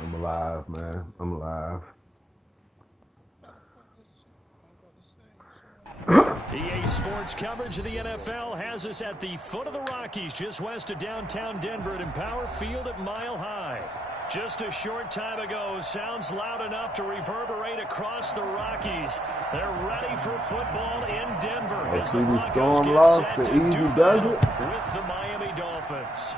I'm alive, man. I'm alive. EA Sports coverage of the NFL has us at the foot of the Rockies, just west of downtown Denver at Empower Field at Mile High. Just a short time ago, sounds loud enough to reverberate across the Rockies. They're ready for football in Denver as the Broncos get set to do battle with the Miami Dolphins.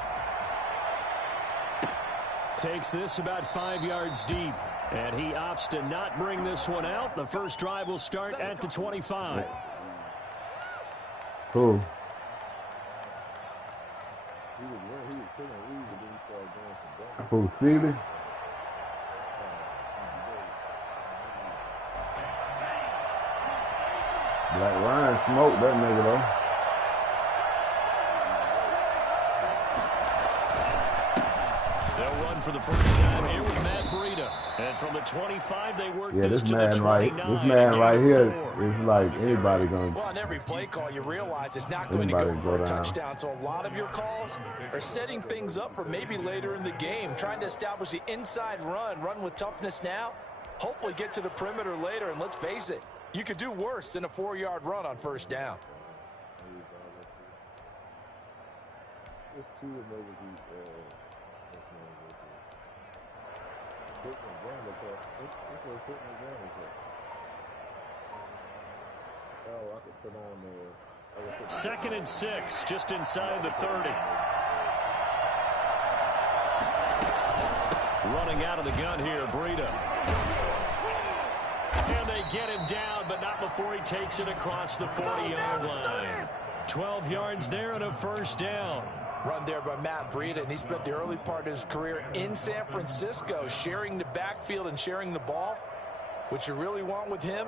Takes this about 5 yards deep, and he opts to not bring this one out. The first drive will start at the 25. Who? Who, Seeley? Black Ryan smoked that nigga, though. They'll run for the first time here with Matt Breida. And from the 25, they work this to man the 29. This man right here is like anybody going to... Well, on every play call, you realize it's not going to go for a touchdown. So a lot of your calls are setting things up for maybe later in the game, trying to establish the inside run with toughness now, hopefully get to the perimeter later. And let's face it, you could do worse than a 4-yard run on first down. Second and 6, just inside the 30. Running out of the gun here, Breida. And they get him down, but not before he takes it across the 40-yard line. 12 yards there and a first down. Run there by Matt Breida, and he spent the early part of his career in San Francisco, sharing the backfield and sharing the ball. What you really want with him,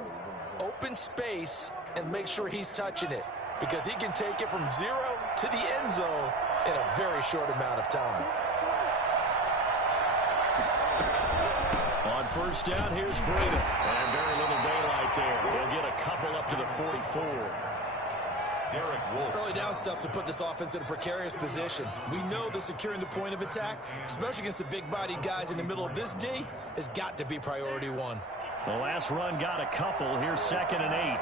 open space and make sure he's touching it, because he can take it from 0 to the end zone in a very short amount of time. On first down, here's Breida. And very little daylight there. They'll get a couple up to the 44. Early down stuff to put this offense in a precarious position. We know that securing the point of attack, especially against the big-bodied guys in the middle of this D, has got to be priority one. The last run got a couple. Here's 2nd and 8.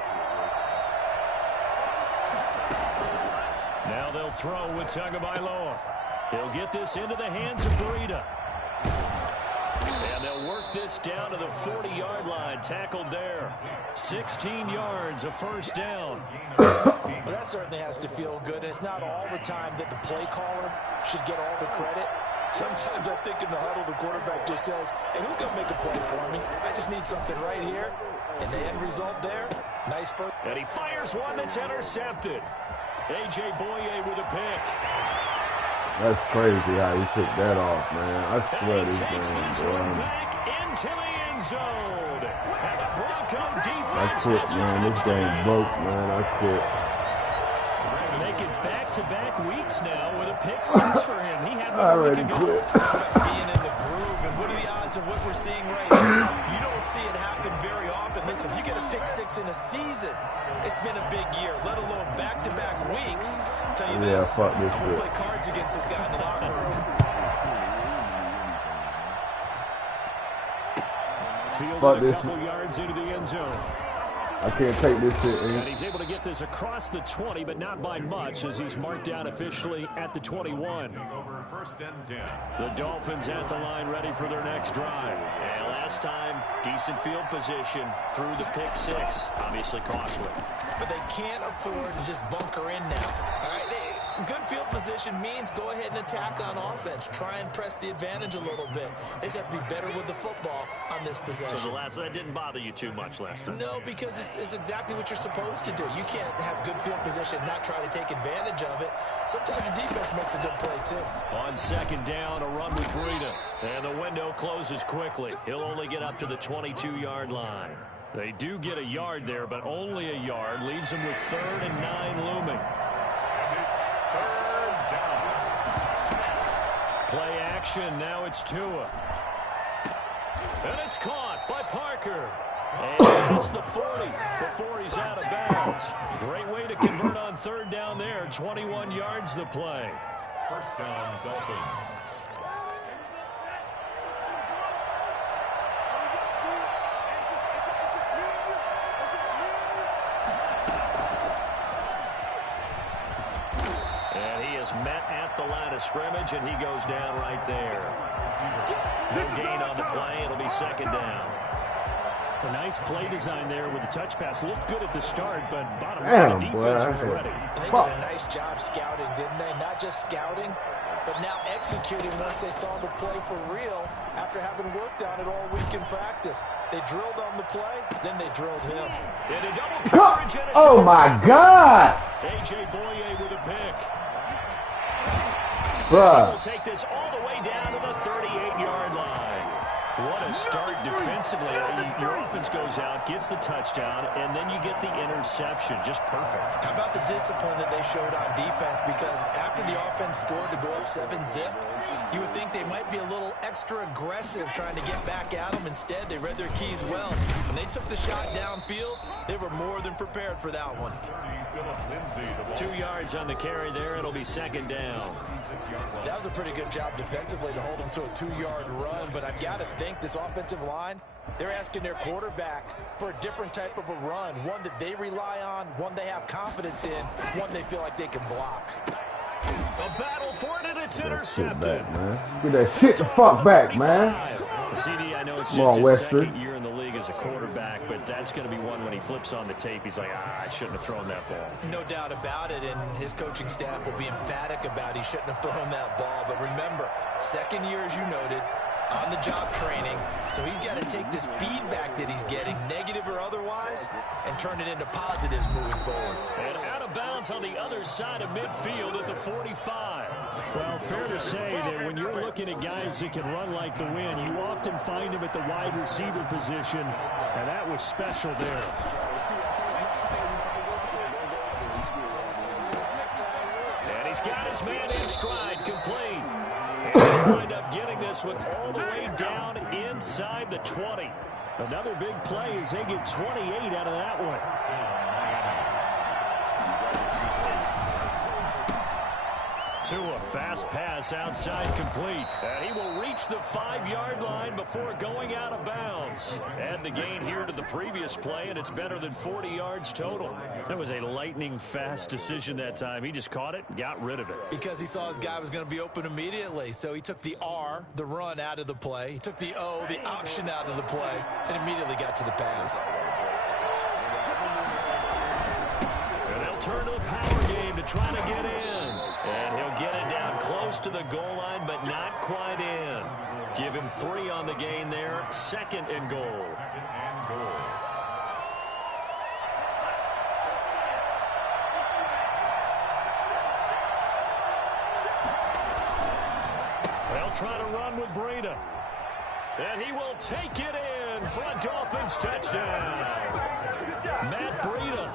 Now they'll throw with Tagovailoa. He'll get this into the hands of Breida. And they'll work this down to the 40-yard line. Tackled there. 16 yards, a first down. Well, that certainly has to feel good. It's not all the time that the play caller should get all the credit. Sometimes I think in the huddle, the quarterback just says, hey, who's going to make a play for me? I just need something right here. And the end result there, nice first. And he fires one that's intercepted. A.J. Boye with a pick. That's crazy how he took that off, man. I swear this man, boy. Back into the end zone. And the Bronco defense. I quit, man. This game broke, man. I quit. Make it back-to-back weeks now with a pick 6 for him. He had I one already quit. Being in the groove, and what are the odds of what we're seeing right here? You don't see it happen very often. Listen, if you get a pick 6 in a season, it's been a big year, let alone back-to-back weeks. Tell you this, fuck this I'm going to play cards against this guy in the locker room. Fielded a couple yards into the end zone. I can't take this shit, And he's able to get this across the 20, but not by much, as he's marked down officially at the 21. The Dolphins at the line, ready for their next drive. And last time, decent field position through the pick 6. Obviously costly. But they can't afford to just bunker in now. All right, good field position means go ahead and attack on offense. Try and press the advantage a little bit. They just have to be better with the football on this possession. So that didn't bother you too much last time? No, because it's exactly what you're supposed to do. You can't have good field position and not try to take advantage of it. Sometimes the defense makes a good play, too. On second down, a run with Breida. And the window closes quickly. He'll only get up to the 22-yard line. They do get a yard there, but only a yard. Leaves them with 3rd and 9 looming. Play action, now it's Tua. And it's caught by Parker. And it's the 40 before he's out of bounds. Great way to convert on 3rd down there. 21 yards the play. First down, Dolphins. It's met at the line of scrimmage, and he goes down right there. No gain on the play. It'll be second down. A nice play design there with the touch pass. Looked good at the start, but bottom line, the defense was ready. They did a nice job scouting, didn't they? Not just scouting, but now executing once they saw the play for real after having worked on it all week in practice. They drilled on the play, then they drilled him. Into double coverage, and it's oh, my God. A.J. Boye with a pick. Bruh. We'll take this all the way down to the 38-yard line. What a start defensively. Your offense goes out, gets the touchdown, and then you get the interception. Just perfect. How about the discipline that they showed on defense? Because after the offense scored to go up 7-zip, you would think they might be a little extra aggressive trying to get back at them. Instead, they read their keys well. When they took the shot downfield, they were more than prepared for that one. 2 yards on the carry there. It'll be second down. That was a pretty good job defensively to hold them to a 2-yard run, but I've got to think this offensive line, they're asking their quarterback for a different type of a run, one that they rely on, one they have confidence in, one they feel like they can block. A battle for it, and it's intercepted. Back, man. Get that shit the fuck back, man. CD, I know it's Come just on, his Western. second year in the league as a quarterback, but that's going to be one when he flips on the tape. He's like, I shouldn't have thrown that ball. No doubt about it, and his coaching staff will be emphatic about he shouldn't have thrown that ball. But remember, second year, as you noted, on-the-job training, so he's got to take this feedback that he's getting, negative or otherwise, and turn it into positives moving forward. And out of bounds on the other side of midfield at the 45. Well, fair to say that when you're looking at guys that can run like the wind, you often find him at the wide receiver position, and that was special there. And he's got his man in stride, complete. And he'll wind up getting this one all the way down inside the 20. Another big play as they get 28 out of that one. To a fast pass outside complete. And he will reach the 5-yard line before going out of bounds. Add the gain here to the previous play, and it's better than 40 yards total. That was a lightning-fast decision that time. He just caught it, got rid of it. Because he saw his guy was going to be open immediately. So he took the R, the run, out of the play. He took the O, the option, out of the play, and immediately got to the pass. And they'll turn to the power game to try to get in. And he'll get it down close to the goal line, but not quite in. Give him 3 on the gain there. Second and goal. They'll try to run with Breida. And he will take it in for a Dolphins touchdown. Matt Breida,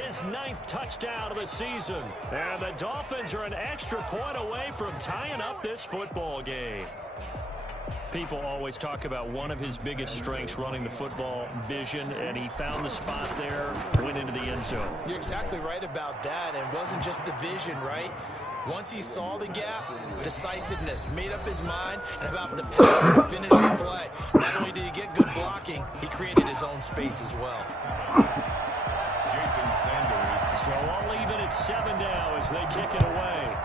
his 9th touchdown of the season. And the Dolphins are an extra point away from tying up this football game. People always talk about one of his biggest strengths, running the football, vision, and he found the spot there, went into the end zone. You're exactly right about that. And it wasn't just the vision, right? Once he saw the gap, decisiveness, made up his mind, and about the power to finish the play. Not only did he get good blocking, he created his own space as well. So all even at 7 now as they kick it away.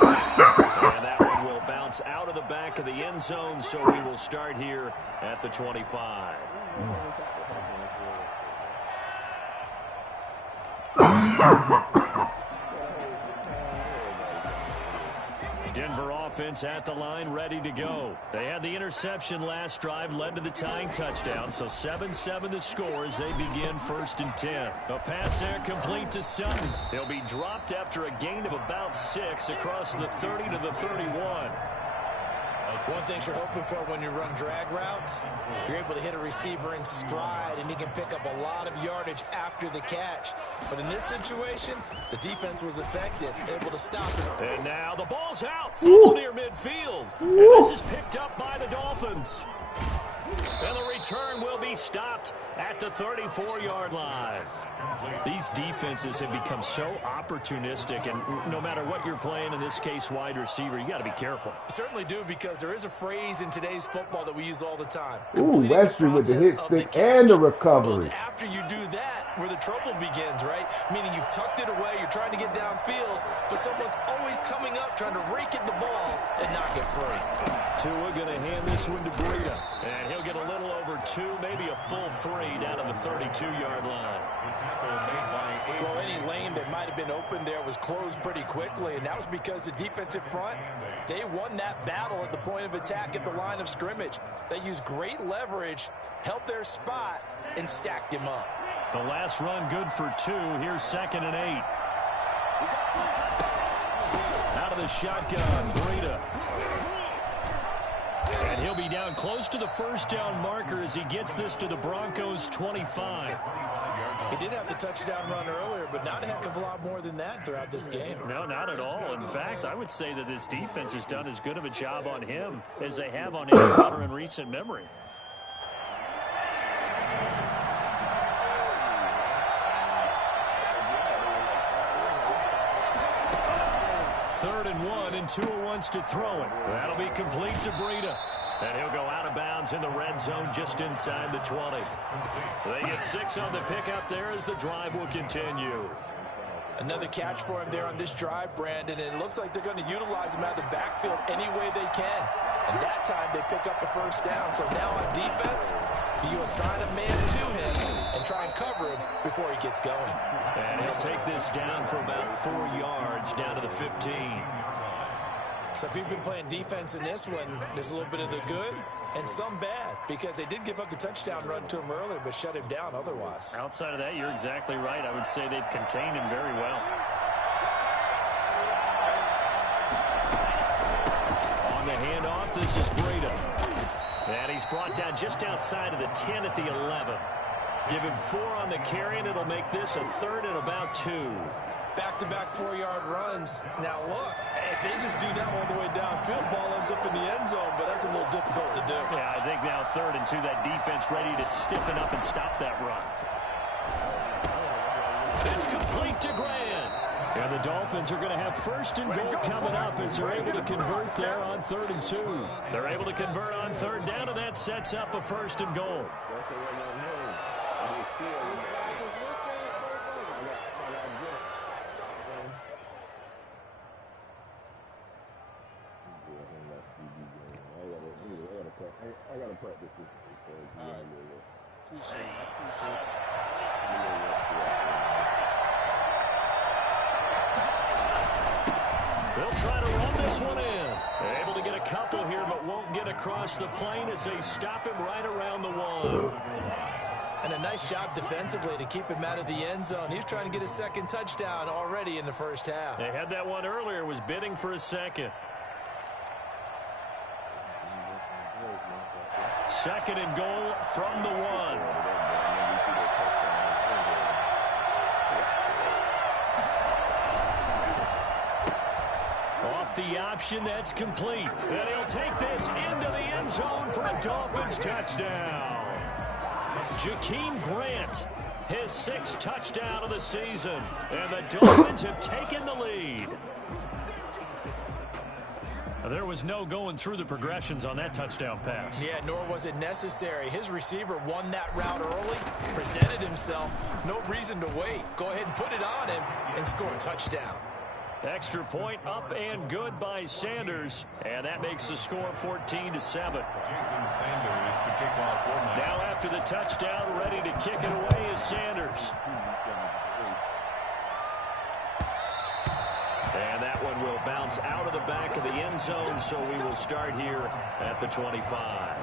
And that one will bounce out of the back of the end zone, so we will start here at the 25. Denver offense at the line, ready to go. They had the interception last drive, led to the tying touchdown, so 7-7 the score as they begin 1st and 10. A pass there complete to Sutton. He'll be dropped after a gain of about 6 across the 30 to the 31. One thing you're hoping for when you run drag routes, you're able to hit a receiver in stride, and he can pick up a lot of yardage after the catch. But in this situation, the defense was effective, able to stop it. And now the ball's out, full near midfield. And this is picked up by the Dolphins. And the return will be stopped at the 34-yard line. These defenses have become so opportunistic, and no matter what you're playing, in this case wide receiver, you got to be careful. Certainly do, because there is a phrase in today's football that we use all the time. Ooh, Wesley with the hit stick and the recovery. Well, it's after you do that where the trouble begins, right? Meaning you've tucked it away, you're trying to get downfield, but someone's always coming up trying to rake at the ball and knock it free. Tua going to hand this one to Breida, and he'll get a little over 2, maybe a full 3 down to the 32-yard line. Well, any lane that might have been open there was closed pretty quickly, and that was because the defensive front, they won that battle at the point of attack at the line of scrimmage. They used great leverage, held their spot, and stacked him up. The last run good for 2. Here's 2nd and 8. Out of the shotgun, Breida. And he'll be down close to the first down marker as he gets this to the Broncos' 25. He did have the touchdown run earlier, but not a heck of a lot more than that throughout this game. No, not at all. In fact, I would say that this defense has done as good of a job on him as they have on any runner in recent memory. Third and 1, and Tua wants to throw it. That'll be complete to Breida. And he'll go out of bounds in the red zone just inside the 20. They get 6 on the pickup there as the drive will continue. Another catch for him there on this drive, Brandon, and it looks like they're going to utilize him out of the backfield any way they can. And that time they pick up the first down. So now on defense, do you assign a man to him and try and cover him before he gets going? And he'll take this down for about 4 yards down to the 15. So if you've been playing defense in this one, there's a little bit of the good and some bad, because they did give up the touchdown run to him earlier but shut him down otherwise. Outside of that, you're exactly right. I would say they've contained him very well. On the handoff, this is Breida. And he's brought down just outside of the 10 at the 11. Give him 4 on the carry, and it'll make this a 3rd and about 2. Back-to-back 4-yard runs. Now, look, if they just do that all the way downfield, ball ends up in the end zone, but that's a little difficult to do. Yeah, I think now 3rd and 2, that defense ready to stiffen up and stop that run. It's complete to Grant. And the Dolphins are going to have 1st and goal coming up as they're able to convert there on 3rd and 2. They're able to convert on 3rd down, and that sets up a 1st and goal. I gotta practice this. They'll try to run this one in. They're able to get a couple here, but won't get across the plane as they stop him right around the 1. And a nice job defensively to keep him out of the end zone. He's trying to get a 2nd touchdown already in the first half. They had that one earlier, was bidding for a 2nd. 2nd and goal from the 1. Off the option, that's complete. And he'll take this into the end zone for a Dolphins touchdown. Jakeem Grant, his 6th touchdown of the season. And the Dolphins have taken the lead. There was no going through the progressions on that touchdown pass. Yeah, nor was it necessary. His receiver won that route early, presented himself. No reason to wait. Go ahead and put it on him and score a touchdown. Extra point up and good by Sanders. And that makes the score 14-7. Now after the touchdown, ready to kick it away is Sanders. And that one will bounce out of the back of the end zone, so we will start here at the 25.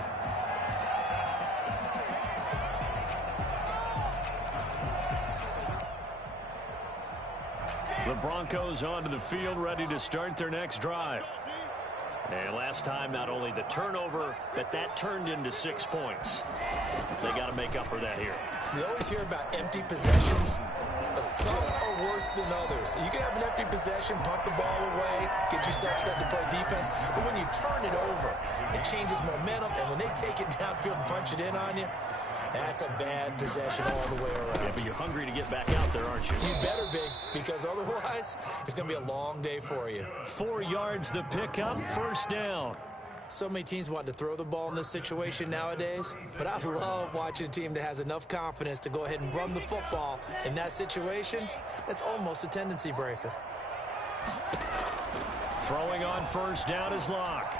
The Broncos onto the field, ready to start their next drive. And last time, not only the turnover, but that turned into 6 points. They got to make up for that here. You always hear about empty possessions, but some are worse than others. You can have an empty possession, punt the ball away, get yourself set to play defense, but when you turn it over, it changes momentum, and when they take it downfield and punch it in on you, that's a bad possession all the way around. Yeah, but you're hungry to get back out there, aren't you? You better be, because otherwise, it's going to be a long day for you. 4 yards the pickup, first down. So many teams want to throw the ball in this situation nowadays, but I love watching a team that has enough confidence to go ahead and run the football in that situation. That's almost a tendency breaker. Throwing on first down is Locke.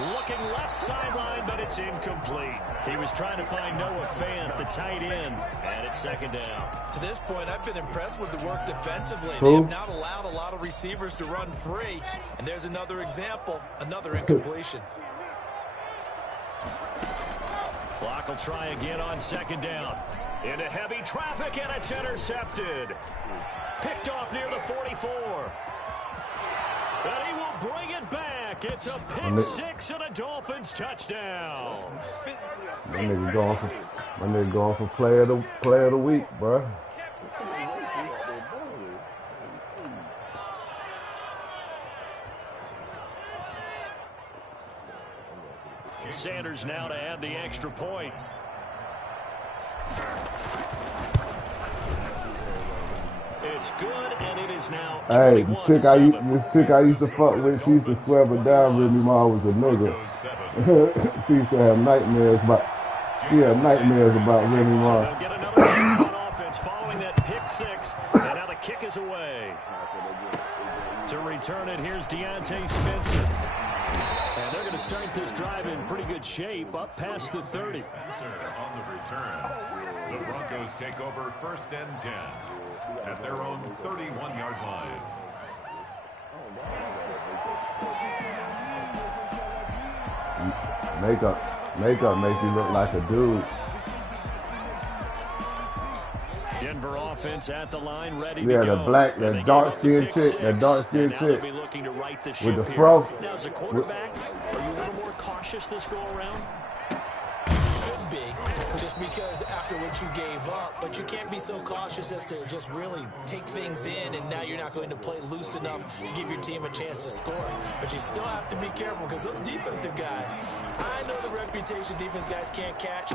Looking left sideline, but it's incomplete. He was trying to find Noah Fant, the tight end, and it's second down. To this point, I've been impressed with the work defensively. They have not allowed a lot of receivers to run free, and there's another example, another incompletion. Locke will try again on second down. Into heavy traffic, and it's intercepted. Picked off near the 44. And he will bring it back. It's a pick six and a Dolphins touchdown. My nigga going for player of the week, bro. Sanders now to add the extra point. It's good, and it is now. Hey, this chick I used to fuck with, she used to swear but down Remy Ma was a nigga. She used to have nightmares about. She had nightmares about Remy Ma. They'll get another on offense following that pick six, and now the kick is away. To return it, here's Deontay Spencer. And they're going to start this drive in pretty good shape, up past the 30. On the return, the Broncos take over first and 10 at their own 31-yard line. Makeup makes you look like a dude. Denver offense at the line, ready yeah, to go. that dark-skinned chick, with the fro. Now, as a quarterback, are you a little more cautious this go-around? Should be, just because after what you gave up, but you can't be so cautious as to just really take things in, and now you're not going to play loose enough to give your team a chance to score. But you still have to be careful, because those defensive guys, I know the reputation defense guys can't catch.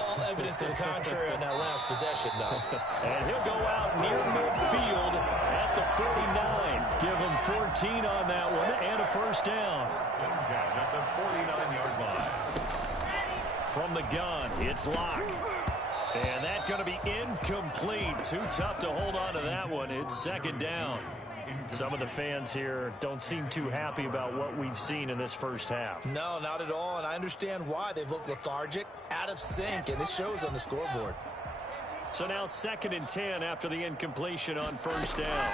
All evidence to the contrary on that last possession, though. And he'll go out near midfield at the 49. Give him 14 on that one and a first down. At the 49-yard line. From the gun, it's Locke. And that's going to be incomplete. Too tough to hold on to that one. It's second down. Some of the fans here don't seem too happy about what we've seen in this first half. No, not at all, and I understand why. They've looked lethargic, out of sync, and it shows on the scoreboard. So now second and 10 after the incompletion on first down.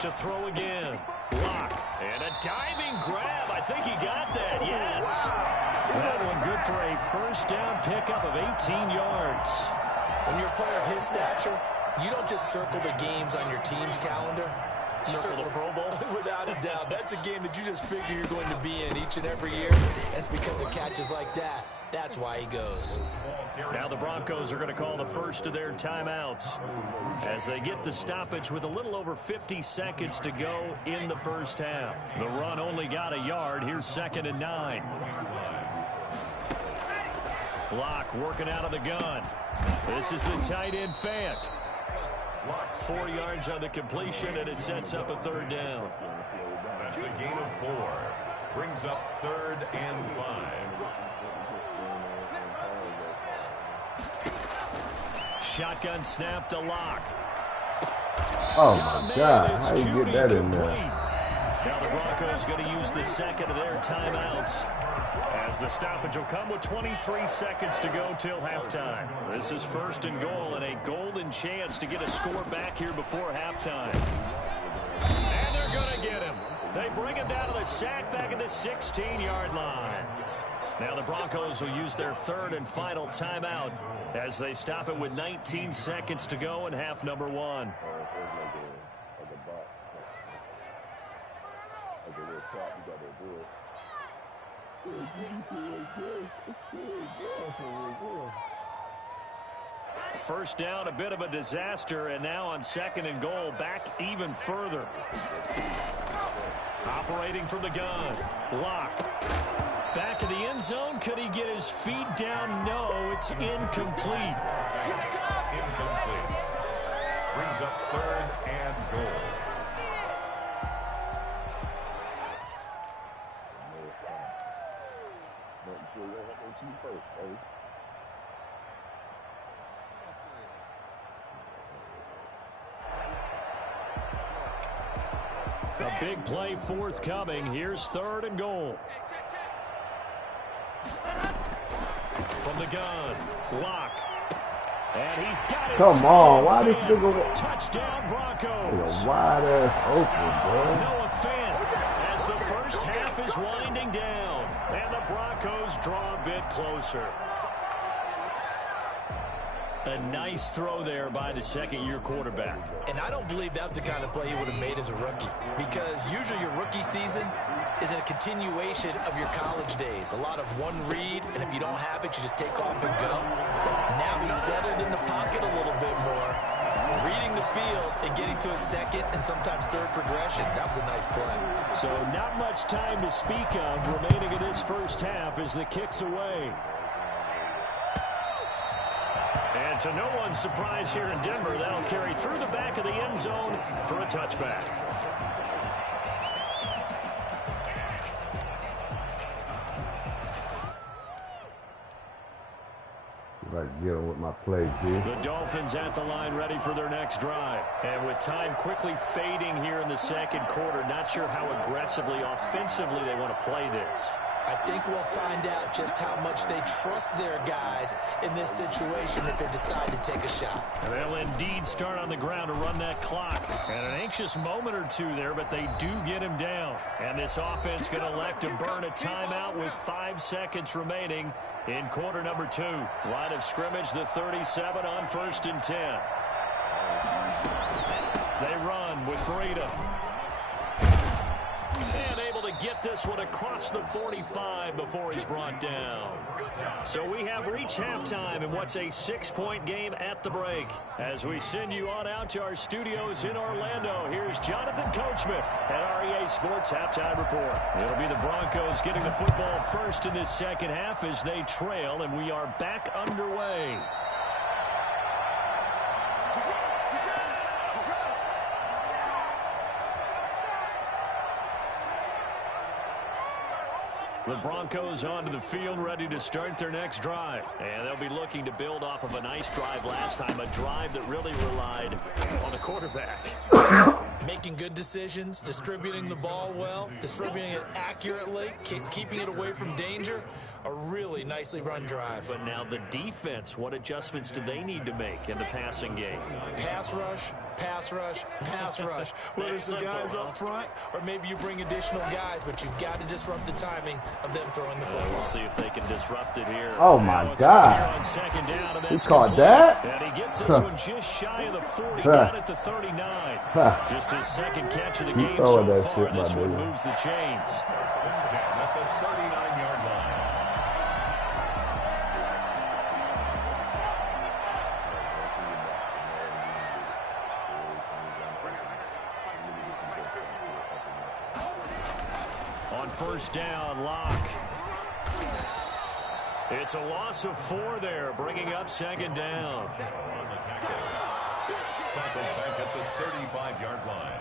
To throw again, Locke, and a diving grab. I think he got that, yes. That one good for a first down pickup of 18 yards. When you're a player of his stature, you don't just circle the games on your team's calendar. You circle the Pro Bowl? Without a doubt. That's a game that you just figure you're going to be in each and every year. That's because of catches like that. That's why he goes. Now the Broncos are going to call the first of their timeouts as they get the stoppage with a little over 50 seconds to go in the first half. The run only got a yard. Here's second and 9. Locke working out of the gun. This is the tight end Fant. 4 yards on the completion, and it sets up a third down. That's a gain of 4. Brings up third and 5. Shotgun snap to Locke. Oh, my God. How you get that in there? Now the Broncos going to use the second of their timeouts, as the stoppage will come with 23 seconds to go till halftime. This is first and goal, and a golden chance to get a score back here before halftime. And they're going to get him. They bring him down to the sack back at the 16-yard line. Now the Broncos will use their third and final timeout as they stop it with 19 seconds to go in half number 1. First down, a bit of a disaster, and now on 2nd and goal, back even further. Operating from the gun, Locke. Back of the end zone, could he get his feet down? No, it's incomplete. Incomplete. Brings up 3rd and goal. A big play forthcoming. Here's 3rd and goal. From the gun, Locke. And he's got it. Come on, why this nigga? Touchdown Broncos. Wide ass open, bro. Noah Fant as the first half is winding down. And the Broncos draw a bit closer. A nice throw there by the second-year quarterback. And I don't believe that was the kind of play he would have made as a rookie, because usually your rookie season is a continuation of your college days. A lot of one read, and if you don't have it, you just take off and go. Now he's settled in the pocket a little bit more, reading the field and getting to a second and sometimes third progression. That was a nice play. So not much time to speak of remaining in this first half as the kick's away. And to no one's surprise here in Denver, that'll carry through the back of the end zone for a touchback. If I can get him with my play, G. The Dolphins at the line ready for their next drive. And with time quickly fading here in the second quarter, not sure how aggressively, offensively they want to play this. I think we'll find out just how much they trust their guys in this situation if they decide to take a shot. And they'll indeed start on the ground to run that clock. And an anxious moment or two there, but they do get him down. And this offense going to elect to burn a timeout with 5 seconds remaining in quarter number 2. Line of scrimmage, the 37 on 1st and 10. They run with Breida. And able to get this one across the 45 before he's brought down. So we have reached halftime in what's a 6-point game at the break. As we send you on out to our studios in Orlando, here's Jonathan Coachman at REA Sports Halftime Report. It'll be the Broncos getting the football first in this second half as they trail, and we are back underway. The Broncos onto the field, ready to start their next drive. And they'll be looking to build off of a nice drive last time, a drive that really relied on the quarterback. Making good decisions, distributing the ball well, distributing it accurately, keeping it away from danger. A really nicely run drive. But now the defense, what adjustments do they need to make in the passing game? Pass rush, pass rush, pass rush. Whether it's the guys up front or maybe you bring additional guys, but you've got to disrupt the timing of them throwing the football. We'll see if they can disrupt it here. Oh, my God. He caught that? And he gets this one just shy of the 40, got it to 39. Just his second catch of the game so far. This one moves the chains. At the 39-yard line. On first down, Locke. It's a loss of 4 there, bringing up second down. On the tackle. Tackled back at the 35-yard line.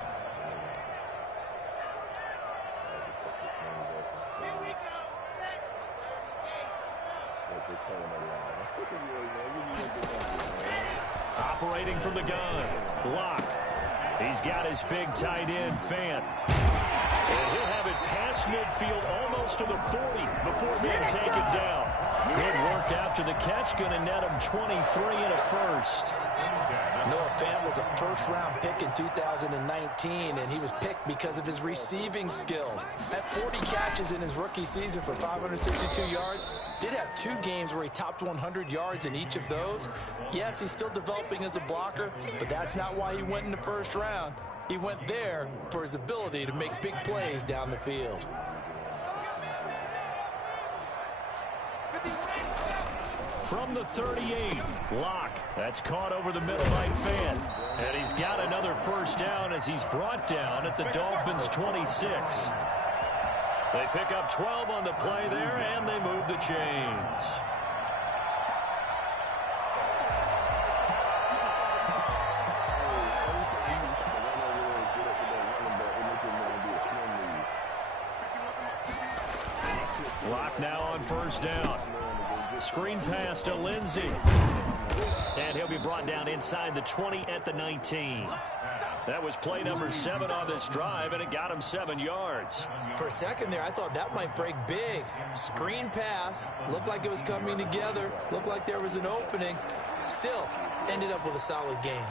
Here we go. Set. 30 days. Operating from the gun, Locke. He's got his big tight end, Fant. And he'll have it past midfield almost to the 40 before being taken down. Good work after the catch, going to net him 23 and a first. Noah Fant was a first-round pick in 2019, and he was picked because of his receiving skills. Had 40 catches in his rookie season for 562 yards. Did have 2 games where he topped 100 yards in each of those. Yes, he's still developing as a blocker, but that's not why he went in the first round. He went there for his ability to make big plays down the field. From the 38, Locke. That's caught over the middle by Fan. And he's got another first down as he's brought down at the Dolphins' 26. They pick up 12 on the play there, and they move the chains. Locke now on first down. Screen pass to Lindsey. And he'll be brought down inside the 20 at the 19. That was play number 7 on this drive, and it got him 7 yards. For a second there, I thought that might break big. Screen pass. Looked like it was coming together. Looked like there was an opening. Still, ended up with a solid game.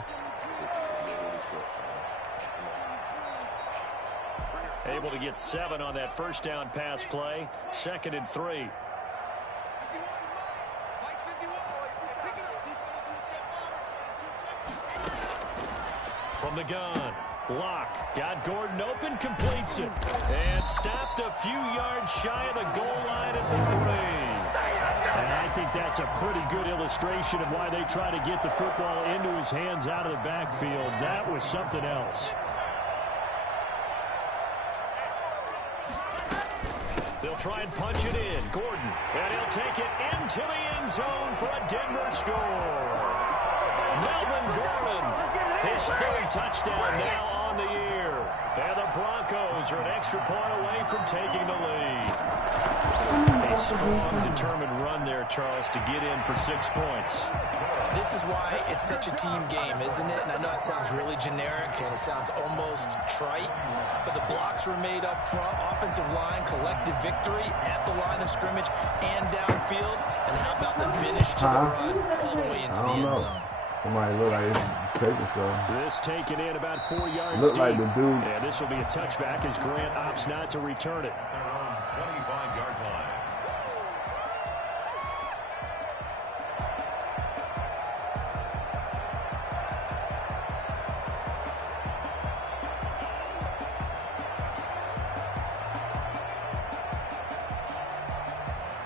Able to get 7 on that first down pass play. 2nd and 3. From the gun, Locke got Gordon open, completes it, and stopped a few yards shy of the goal line at the 3. And I think that's a pretty good illustration of why they try to get the football into his hands out of the backfield. That was something else. They'll try and punch it in. Gordon, and he'll take it into the end zone for a Denver score. Melvin Gordon, his 3rd touchdown now on the year. And the Broncos are an extra point away from taking the lead. A strong, determined run there, Charles, to get in for 6 points. This is why it's such a team game, isn't it? And I know it sounds really generic and it sounds almost trite, but the blocks were made up front, offensive line, collective victory at the line of scrimmage and downfield. And how about the finish to the run all the way into the end zone? Somebody look like it's taking some. This taken in about 4 yards Look deep. like the dude. And this will be a touchback as Grant opts not to return it. Their own 25-yard line.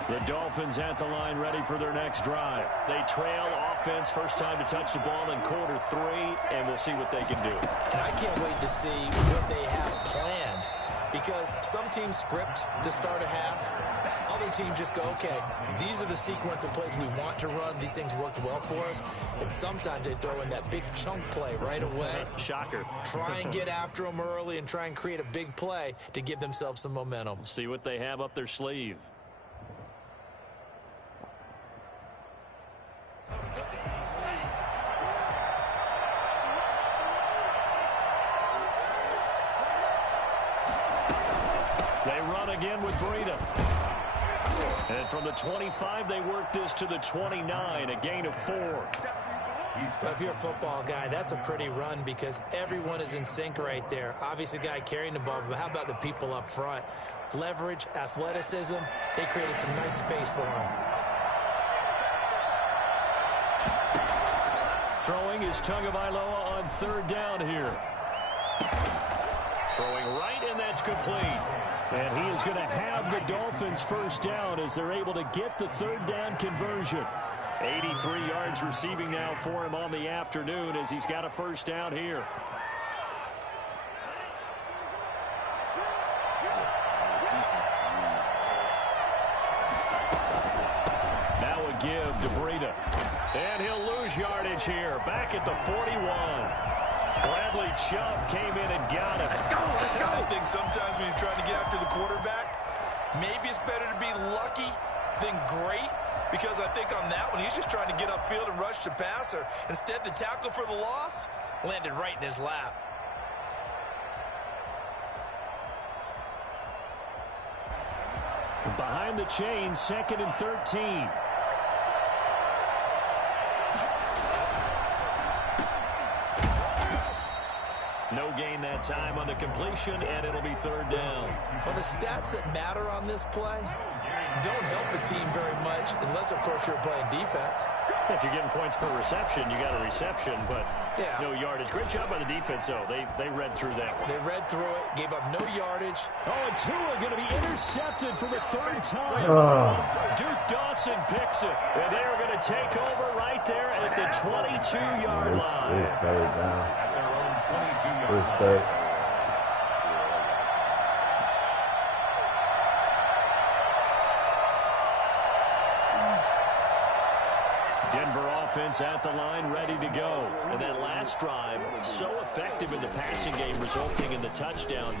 The Dolphins at the line ready for their next drive. They trail offense, first time to touch the ball in quarter 3, and we'll see what they can do. And I can't wait to see what they have planned, because some teams script to start a half. Other teams just go, okay, these are the sequence of plays we want to run. These things worked well for us. And sometimes they throw in that big chunk play right away. Shocker. Try and get after them early and try and create a big play to give themselves some momentum. See what they have up their sleeve. They run again with Breida. And from the 25, they work this to the 29, a gain of 4. If you're a football guy, that's a pretty run because everyone is in sync right there. Obviously, the guy carrying the ball, but how about the people up front? Leverage, athleticism, they created some nice space for him. Throwing is Tagovailoa on 3rd down here. Throwing right, and that's complete. And he is going to have the Dolphins first down as they're able to get the 3rd down conversion. 83 yards receiving now for him on the afternoon as he's got a first down here. Now a give to Breida. And he'll lose yardage here. Back at the 41. Bradley Chubb came in and got him. Let's go. I think sometimes when you're trying to get after the quarterback, maybe it's better to be lucky than great, because I think on that one, he's just trying to get upfield and rush the passer. Instead, the tackle for the loss landed right in his lap. Behind the chains, 2nd and 13. No gain that time on the completion, and it'll be 3rd down. Well, the stats that matter on this play, don't help a team very much unless, of course, you're playing defense. If you're getting points per reception, you got a reception, but yeah, no yardage. Great job by the defense, though. They read through that one. They read through it, gave up no yardage. Oh, and Tua going to be intercepted for the third time. Duke Dawson picks it, and they are going to take over right there at the 22-yard line. It's third down. At their own 22-yard It's line. third. Denver offense at the line, ready to go. And that last drive, so effective in the passing game, resulting in the touchdown.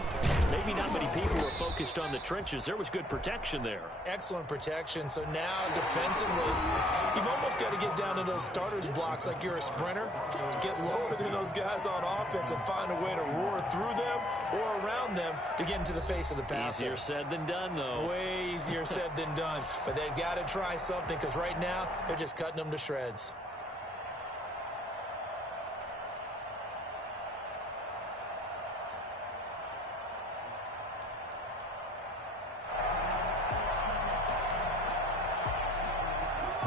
Maybe not many people were focused on the trenches. There was good protection there. Excellent protection. So now, defensively, you've almost got to get down to those starters blocks like you're a sprinter. Get lower than those guys on offense and find a way to roar through them or around them to get into the face of the passer. Easier said than done, though. Way easier said than done. But they've got to try something because right now, they're just cutting them to shreds.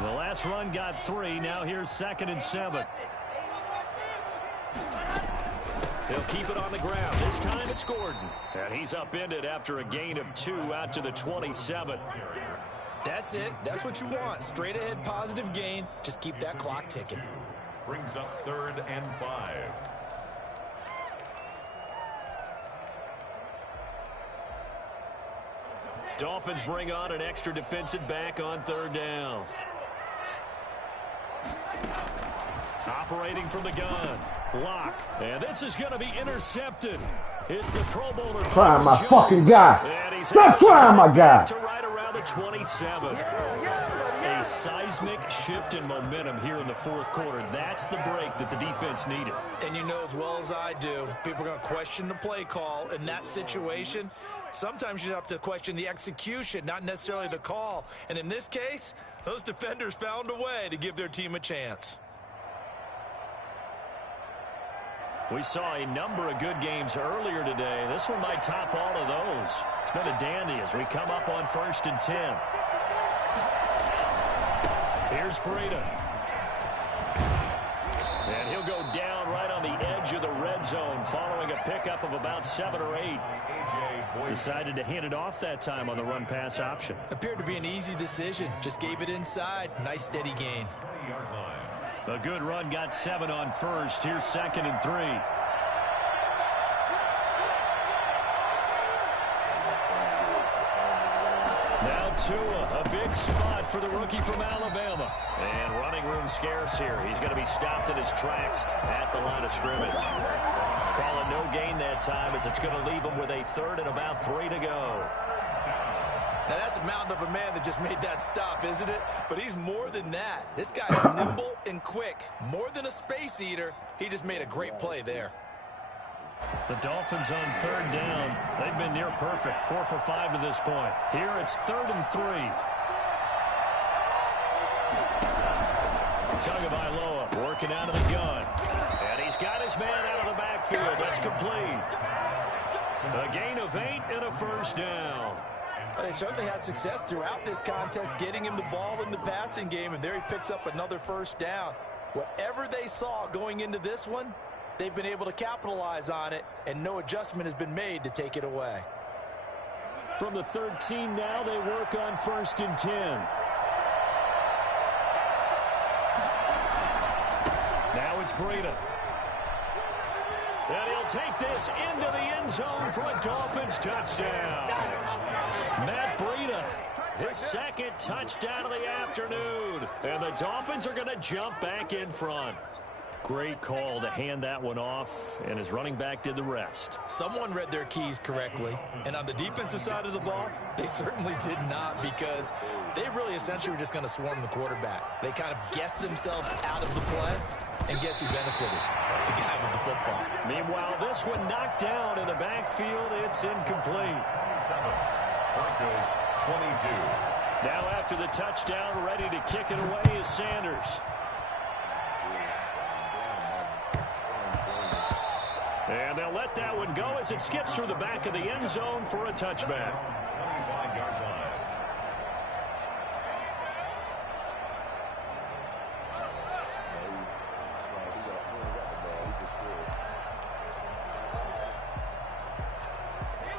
The last run got 3. Now here's 2nd and 7. He'll keep it on the ground. This time it's Gordon. And he's upended after a gain of 2 out to the 27. That's it. That's what you want. Straight ahead positive gain. Just keep that clock ticking. Brings up 3rd and 5. Dolphins bring on an extra defensive back on 3rd down. Operating from the gun. Lock. And this is going to be intercepted. It's the Pro Bowler. Trying my Jones. fucking guy. And he's Stop trying my guy. To right around the 27. A seismic shift in momentum here in the 4th quarter. That's the break that the defense needed. And you know as well as I do, people are going to question the play call in that situation. Sometimes you have to question the execution, not necessarily the call. And in this case, those defenders found a way to give their team a chance. We saw a number of good games earlier today. This one might top all of those. It's been a dandy as we come up on 1st and 10. Here's Breida. And he'll go down right on the edge of the red zone following a pickup of about 7 or 8. Decided to hand it off that time on the run-pass option. Appeared to be an easy decision. Just gave it inside. Nice steady gain. A good run got 7 on 1st. Here's 2nd and 3. Now Tua, a big spot for the rookie from Alabama. And running room scarce here. He's going to be stopped in his tracks at the line of scrimmage. Call it no gain that time as it's going to leave him with a 3rd and about 3 to go. Now, that's a mountain of a man that just made that stop, isn't it? But he's more than that. This guy's nimble and quick. More than a space eater. He just made a great play there. The Dolphins on 3rd down. They've been near perfect. 4 for 5 to this point. Here it's 3rd and 3. Tagovailoa working out of the gun. And he's got his man out of the backfield. That's complete. A gain of 8 and a 1st down. They certainly had success throughout this contest, getting him the ball in the passing game, and there he picks up another 1st down. Whatever they saw going into this one, they've been able to capitalize on it, and no adjustment has been made to take it away. From the 13 now, they work on 1st and 10. Now it's Breida. And he'll take this into the end zone for a Dolphins touchdown. Matt Breida, his 2nd touchdown of the afternoon. And the Dolphins are going to jump back in front. Great call to hand that one off, and his running back did the rest. Someone read their keys correctly, and on the defensive side of the ball, they certainly did not, because they really essentially were just going to swarm the quarterback. They kind of guessed themselves out of the play, and guess who benefited? The guy with the football. Meanwhile, this one knocked down in the backfield. It's incomplete. Broncos 22. Now after the touchdown, ready to kick it away is Sanders. And they'll let that one go as it skips through the back of the end zone for a touchback. 25-yard line.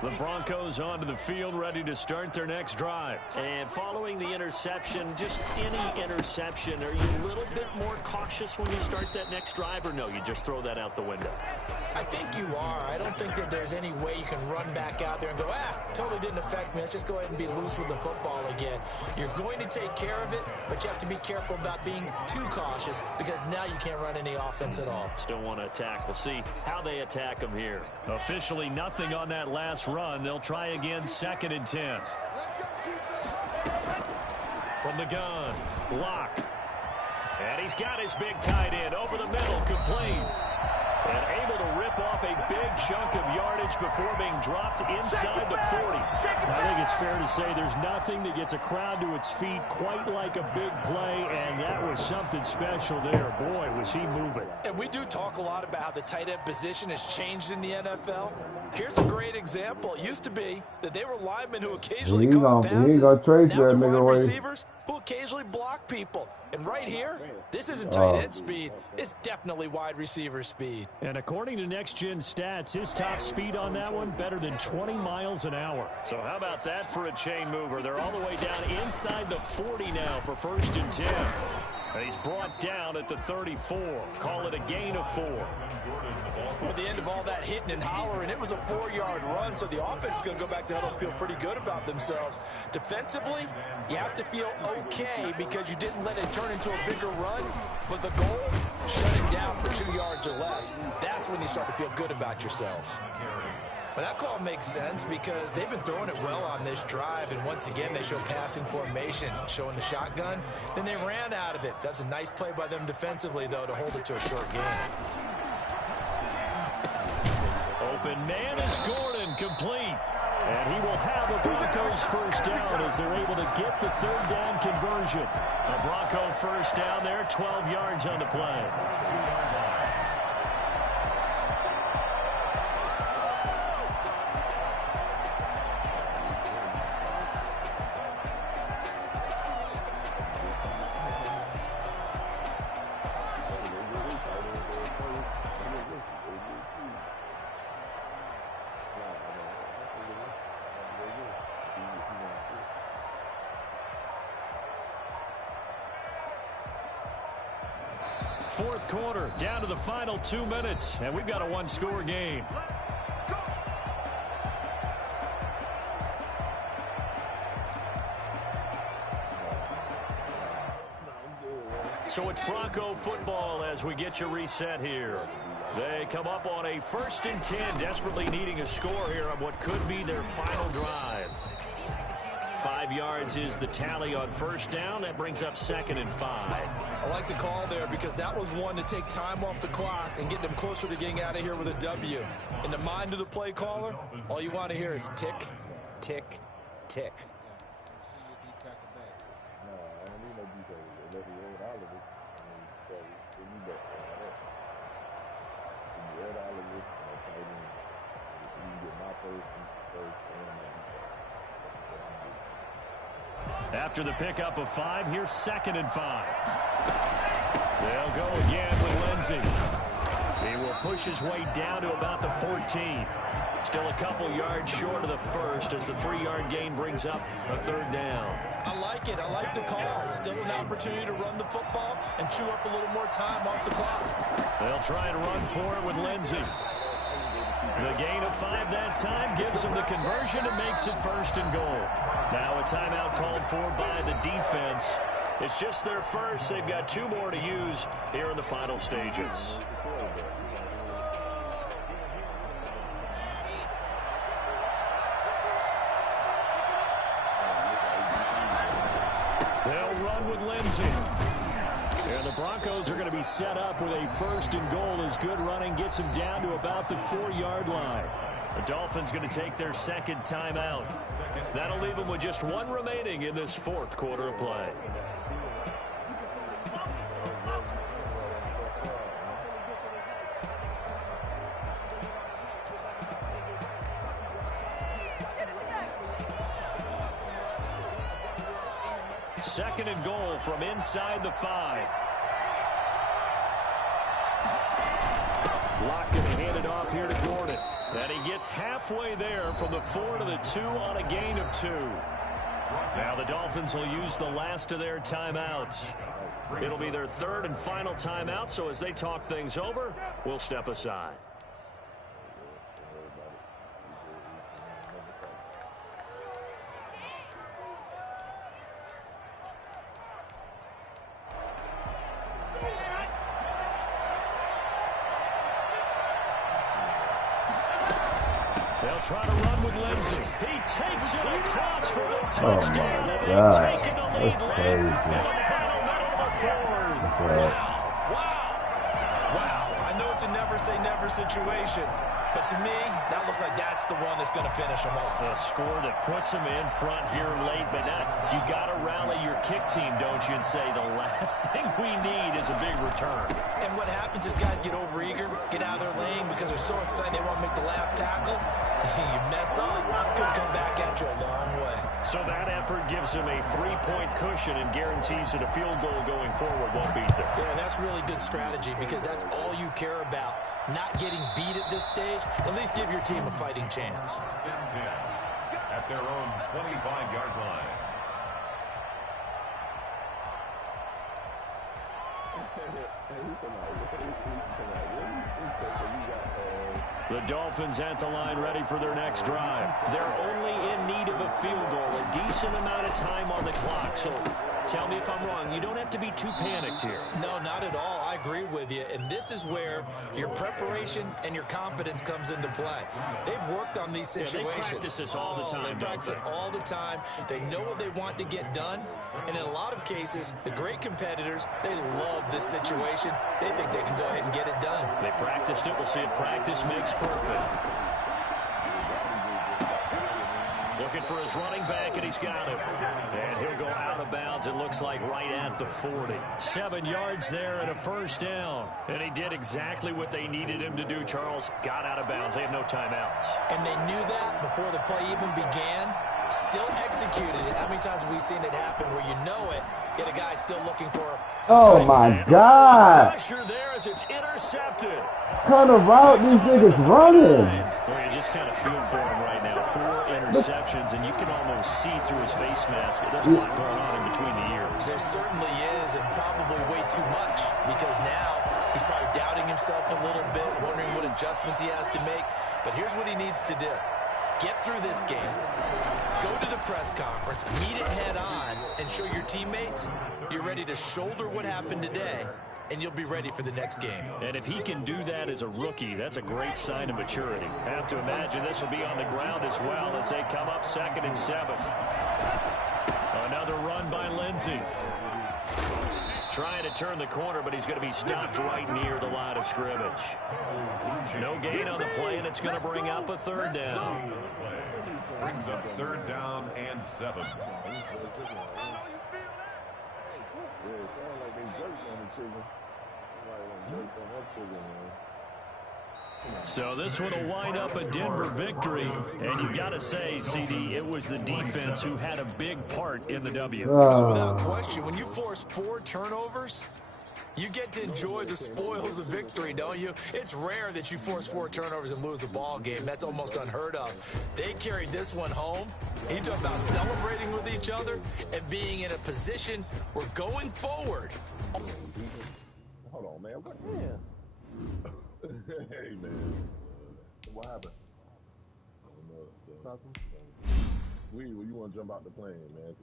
The Broncos onto the field, ready to start their next drive. And following the interception, just any interception, are you a little bit more cautious when you start that next drive, or no, you just throw that out the window? I think you are. I don't think that there's any way you can run back out there and go, totally didn't affect me. Let's just go ahead and be loose with the football again. You're going to take care of it, but you have to be careful about being too cautious because now you can't run any offense at all. Still want to attack. We'll see how they attack them here. Officially nothing on that last run. They'll try again, 2nd and 10. From the gun, Locke. And he's got his big tight end over the middle, complete. And able to rip off a big chunk of yardage before being dropped inside the 40. I think it's fair to say there's nothing that gets a crowd to its feet quite like a big play, and that was something special there. Boy, was he moving. And we do talk a lot about how the tight end position has changed in the NFL. Here's a great example. It used to be that they were linemen who occasionally caught passes. He ain't gonna trace now that they're nigga wide away. Receivers who occasionally block people. And right here, this isn't tight end speed. It's definitely wide receiver speed. And according to Next Gen Stats, his top speed on that one, better than 20 miles an hour. So how about that for a chain mover? They're all the way down inside the 40 now for 1st and 10. And he's brought down at the 34. Call it a gain of 4. At the end of all that hitting and hollering, it was a 4-yard run, so the offense is going to go back there and feel pretty good about themselves. Defensively, you have to feel okay because you didn't let it turn into a bigger run, but the goal, shut it down for 2 yards or less. That's when you start to feel good about yourselves. But that call makes sense because they've been throwing it well on this drive, and once again they show passing formation, showing the shotgun. Then they ran out of it. That's a nice play by them defensively, though, to hold it to a short gain. Open man is Gordon, complete. And he will have the Broncos 1st down as they're able to get the 3rd down conversion. A Bronco 1st down there, 12 yards on the play. Fourth quarter, down to the final 2 minutes, and we've got a 1-score game. So it's Bronco football as we get you reset here. They come up on a 1st and 10, desperately needing a score here on what could be their final drive. 5 yards is the tally on 1st down. That brings up 2nd and 5. I like the call there because that was one to take time off the clock and get them closer to getting out of here with a W. In the mind of the play caller, all you want to hear is tick, tick, tick. After the pickup of 5, here's 2nd and 5. They'll go again with Lindsey. He will push his way down to about the 14. Still a couple yards short of the 1st as the 3-yard gain brings up a 3rd down. I like it. I like the call. Still an opportunity to run the football and chew up a little more time off the clock. They'll try and run for it with Lindsey. The gain of 5 that time gives them the conversion and makes it 1st and goal. Now a timeout called for by the defense. It's just their first. They've got 2 more to use here in the final stages. They'll run with Lindsey. And the Broncos are going to be set up with a 1st and goal as good running gets them down to about the 4-yard line. The Dolphins going to take their 2nd timeout. That'll leave them with just 1 remaining in this 4th quarter of play. Second and goal from inside the 5. Locke going to hand it off here to Gordon. And he gets halfway there from the 4 to the 2 on a gain of 2. Now the Dolphins will use the last of their timeouts. It'll be their third and final timeout, so as they talk things over, we'll step aside. They'll try to run with Lindsey. He takes it across for the touchdown. Oh, my God. That's crazy. Wow. I know it's a never-say-never situation, but to me, that looks like that's the one that's going to finish them off. The score that puts them in front here late, but now you got to rally your kick team, don't you, and say the last thing we need is a big return. And what happens is guys get overeager, get out of their lane because they're so excited they want to make the last tackle. You mess up, could come back at you a long way. So that effort gives them a 3-point cushion and guarantees that a field goal going forward won't beat them. Yeah, and that's really good strategy because that's all you care about. Not getting beat at this stage, at least give your team a fighting chance. At their own 25-yard line. The Dolphins at the line ready for their next drive. They're only in need of a field goal, a decent amount of time on the clock. So tell me if I'm wrong. You don't have to be too panicked here. No, not at all. I agree with you. And this is where your preparation and your confidence comes into play. They've worked on these situations. Yeah, they practice this all the time. They practice it all the time. They know what they want to get done. And in a lot of cases, the great competitors, they love this situation. They think they can go ahead and get it done. They practiced it. We'll see if practice makes perfect. Looking for his running back, and he's got him. And he'll go out of bounds, it looks like, right at the 40. 7 yards there and a first down. And he did exactly what they needed him to do, Charles. Got out of bounds. They have no timeouts. And they knew that before the play even began. Still executed it. How many times have we seen it happen where you know it, yet a guy's still looking for a Oh, my God. Pressure there as it's intercepted. What kind of route these niggas running? Well, you just kind of feel for him right now. 4 interceptions, and you can almost see through his face mask. There's a lot going on in between the ears. There certainly is, and probably way too much, because now he's probably doubting himself a little bit, wondering what adjustments he has to make. But here's what he needs to do. Get through this game, go to the press conference, meet it head on, and show your teammates you're ready to shoulder what happened today, and you'll be ready for the next game. And if he can do that as a rookie, that's a great sign of maturity. I have to imagine this will be on the ground as well as they come up 2nd and 7. Another run by Lindsey. Trying to turn the corner, but he's going to be stopped right near the line of scrimmage. No gain on the play, and it's going to bring up a 3rd down. Brings up 3rd down and 7. So this one will wind up a Denver victory, and you've got to say, CD, it was the defense who had a big part in the W. Without question, when you force 4 turnovers, you get to enjoy the spoils of victory, don't you? It's rare that you force 4 turnovers and lose a ball game. That's almost unheard of. They carried this one home. You talk about celebrating with each other and being in a position where going forward. Hold on, man. What? Hey, man. What happened? Nothing. Well, you want to jump out the plane, man?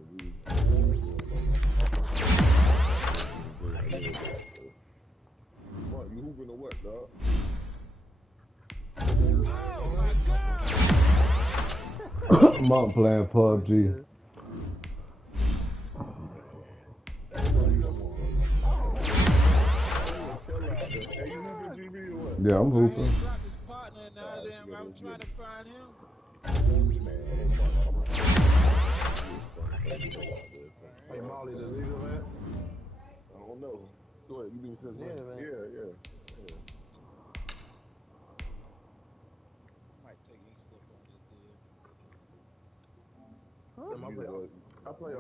What? You hooping or what, dog? Oh, my God. I'm out playing PUBG. Yeah, I'm hooping. He dropped his partner and I was trying to find him. Hey, Molly, the legal man? I don't know. Go ahead, you do this. Yeah, man. Yeah. Might take any slip on this deal. I play